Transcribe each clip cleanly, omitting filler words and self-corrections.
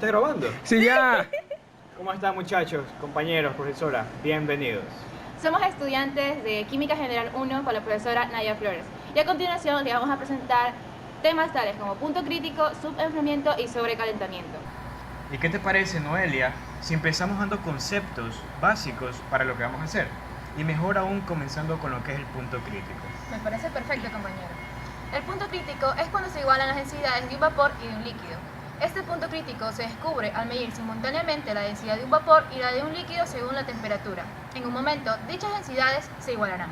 está grabando? Sí, ya. ¿Cómo están, muchachos, compañeros, profesora? Bienvenidos. Somos estudiantes de Química General 1 con la profesora Naya Flores. Y a continuación les vamos a presentar temas tales como punto crítico, subenfriamiento y sobrecalentamiento. ¿Y qué te parece, Noelia, si empezamos dando conceptos básicos para lo que vamos a hacer? Y mejor aún comenzando con lo que es el punto crítico. Me parece perfecto, compañero. El punto crítico es cuando se igualan las densidades de un vapor y de un líquido. Este punto crítico se descubre al medir simultáneamente la densidad de un vapor y la de un líquido según la temperatura. En un momento, dichas densidades se igualarán.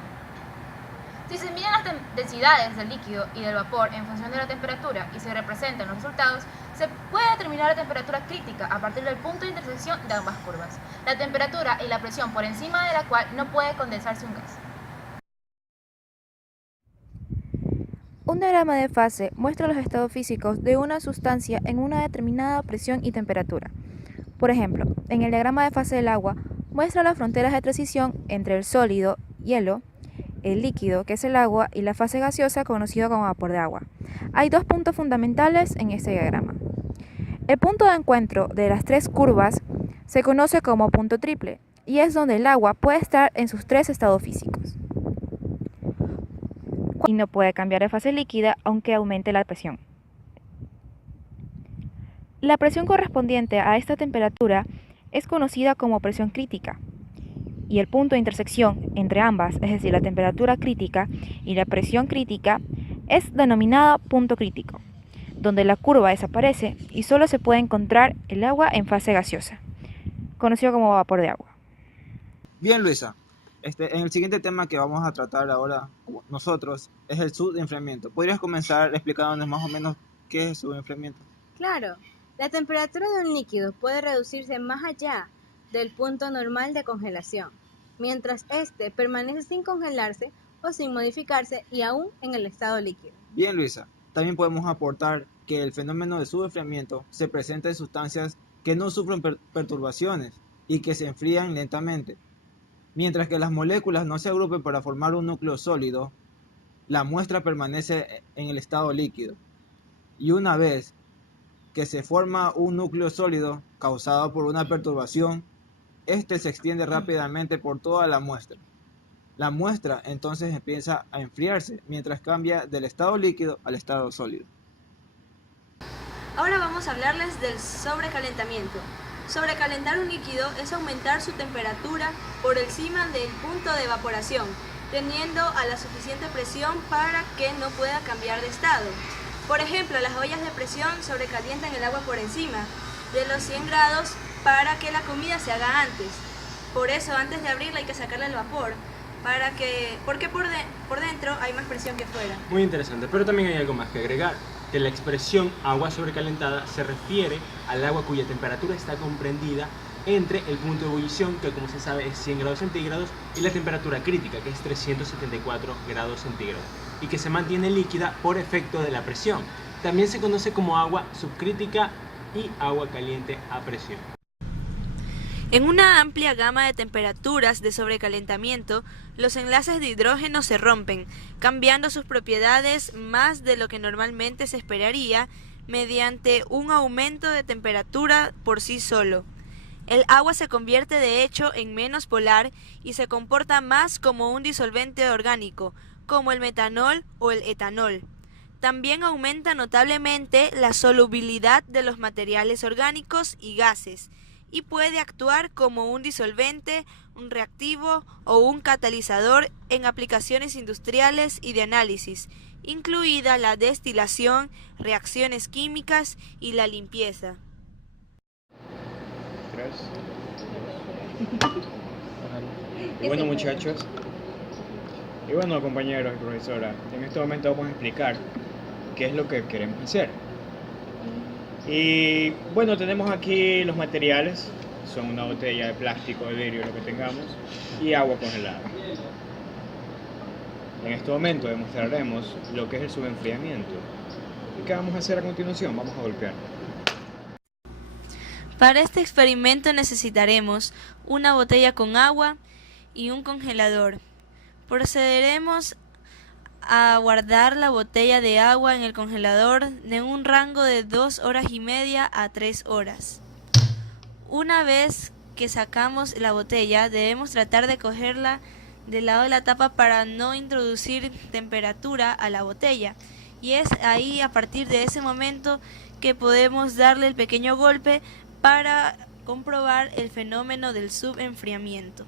Si se miden las densidades del líquido y del vapor en función de la temperatura y se representan los resultados, se puede determinar la temperatura crítica a partir del punto de intersección de ambas curvas, la temperatura y la presión por encima de la cual no puede condensarse un gas. Un diagrama de fase muestra los estados físicos de una sustancia en una determinada presión y temperatura. Por ejemplo, en el diagrama de fase del agua muestra las fronteras de transición entre el sólido, hielo, el líquido, que es el agua, y la fase gaseosa, conocida como vapor de agua. Hay dos puntos fundamentales en este diagrama. El punto de encuentro de las tres curvas se conoce como punto triple y es donde el agua puede estar en sus tres estados físicos y no puede cambiar de fase líquida aunque aumente la presión. La presión correspondiente a esta temperatura es conocida como presión crítica y el punto de intersección entre ambas, es decir, la temperatura crítica y la presión crítica, es denominada punto crítico, donde la curva desaparece y solo se puede encontrar el agua en fase gaseosa, conocido como vapor de agua. Bien, Luisa. En el siguiente tema que vamos a tratar ahora nosotros es el subenfriamiento. ¿Podrías comenzar explicándonos más o menos qué es el subenfriamiento? Claro, la temperatura de un líquido puede reducirse más allá del punto normal de congelación, mientras éste permanece sin congelarse o sin modificarse y aún en el estado líquido. Bien, Luisa. También podemos aportar que el fenómeno de subenfriamiento se presenta en sustancias que no sufren perturbaciones y que se enfrían lentamente. Mientras que las moléculas no se agrupen para formar un núcleo sólido, la muestra permanece en el estado líquido. Y una vez que se forma un núcleo sólido causado por una perturbación, este se extiende rápidamente por toda la muestra. La muestra entonces empieza a enfriarse mientras cambia del estado líquido al estado sólido. Ahora vamos a hablarles del sobrecalentamiento. Sobrecalentar un líquido es aumentar su temperatura por encima del punto de evaporación, teniendo a la suficiente presión para que no pueda cambiar de estado. Por ejemplo, las ollas de presión sobrecalientan el agua por encima de los 100 grados para que la comida se haga antes. Por eso, antes de abrirla hay que sacarle el vapor, porque por dentro hay más presión que fuera. Muy interesante, pero también hay algo más que agregar, que la expresión agua sobrecalentada se refiere al agua cuya temperatura está comprendida entre el punto de ebullición, que como se sabe es 100 grados centígrados, y la temperatura crítica, que es 374 grados centígrados, y que se mantiene líquida por efecto de la presión. También se conoce como agua subcrítica y agua caliente a presión. En una amplia gama de temperaturas de sobrecalentamiento, los enlaces de hidrógeno se rompen, cambiando sus propiedades más de lo que normalmente se esperaría mediante un aumento de temperatura por sí solo. El agua se convierte de hecho en menos polar y se comporta más como un disolvente orgánico, como el metanol o el etanol. También aumenta notablemente la solubilidad de los materiales orgánicos y gases, y puede actuar como un disolvente, un reactivo o un catalizador en aplicaciones industriales y de análisis, incluida la destilación, reacciones químicas y la limpieza. Y bueno, muchachos, y bueno, compañeros y profesora, en este momento vamos a explicar qué es lo que queremos hacer. Y bueno, tenemos aquí los materiales, son una botella de plástico, de vidrio, lo que tengamos, y agua congelada. En este momento demostraremos lo que es el subenfriamiento. ¿Y qué vamos a hacer a continuación? Vamos a golpear. Para este experimento necesitaremos una botella con agua y un congelador. Procederemos a guardar la botella de agua en el congelador en un rango de 2 horas y media a 3 horas. Una vez que sacamos la botella, debemos tratar de cogerla del lado de la tapa para no introducir temperatura a la botella. Y es ahí, a partir de ese momento, que podemos darle el pequeño golpe para comprobar el fenómeno del subenfriamiento.